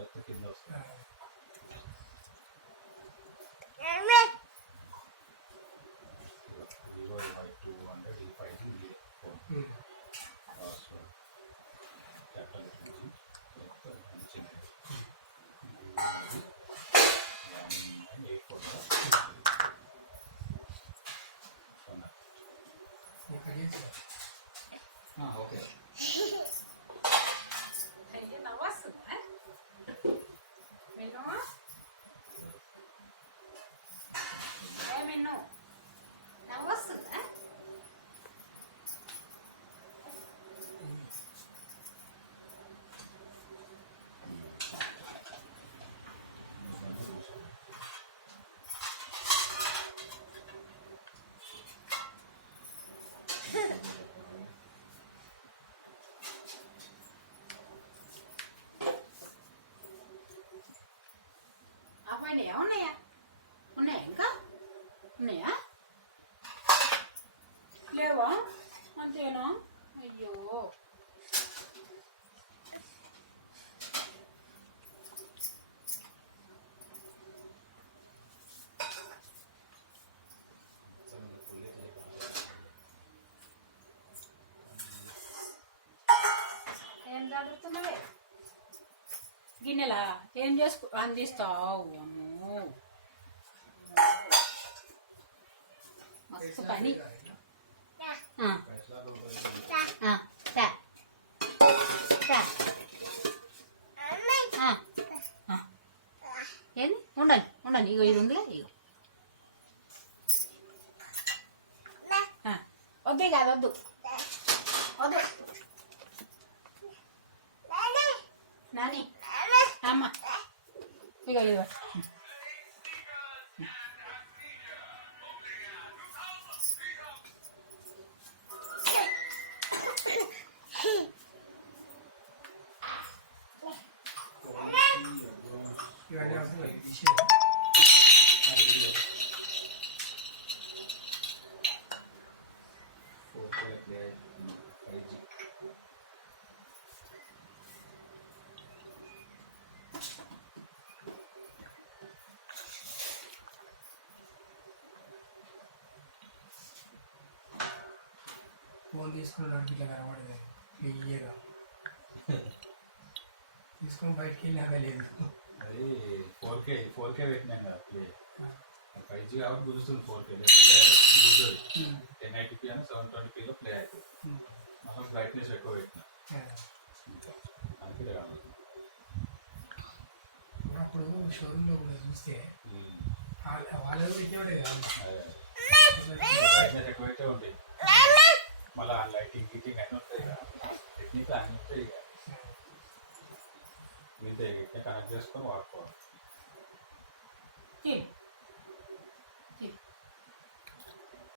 లేకపోతే కింద వస్తుంది. Vivo Y200 E5G phone capital నుంచి చిన్నది 194 ఓకే. ఉన్నాయా ఉన్నాయా ఉన్నాయా ఇంకా ఉన్నాయా లేవా అంతేనా అయ్యో ఏం చదువుతున్నావే గిన్నెలా ఏం చేసుకు అందిస్తావు అమ్మో మస్తు పని ఏంది ఉండండి ఉండండి ఇగో ఇది ఉందిగా ఇగో వద్దే కాదు వద్దు వద్దు నాని అమ్మ ఇగో ఇది ఫోన్ తీసుకున్నాడానికి ఇట్లా కనబడదు క్లియర్గా తీసుకొని బయటికి వెళ్ళాక లేదు. అది 4K పెట్టినాం కదా ప్లే 5G కాబట్టి కుదురుతుంది 4K లేకపోతే కుదురుతుంది 1080p అని 720pలో ప్లే అవుతుంది. మనం బ్రైట్నెస్ ఎక్కువ పెట్టినా అందుకే కావాలి. అప్పుడు షోరూంలో కూడా చూస్తే వాళ్ళు పెట్టినట్టే కాదు బ్రైట్నెస్ ఎక్కువ అయితే ఉంటాయి మళ్ళీ లైటింగ్ గీటింగ్ అన్నీ ఉంటాయి కదా టెక్నిక్ అన్నీ ఉంటాయి ఇక మీతో కనెక్ట్ చేసుకొని వాడుకోవాలి.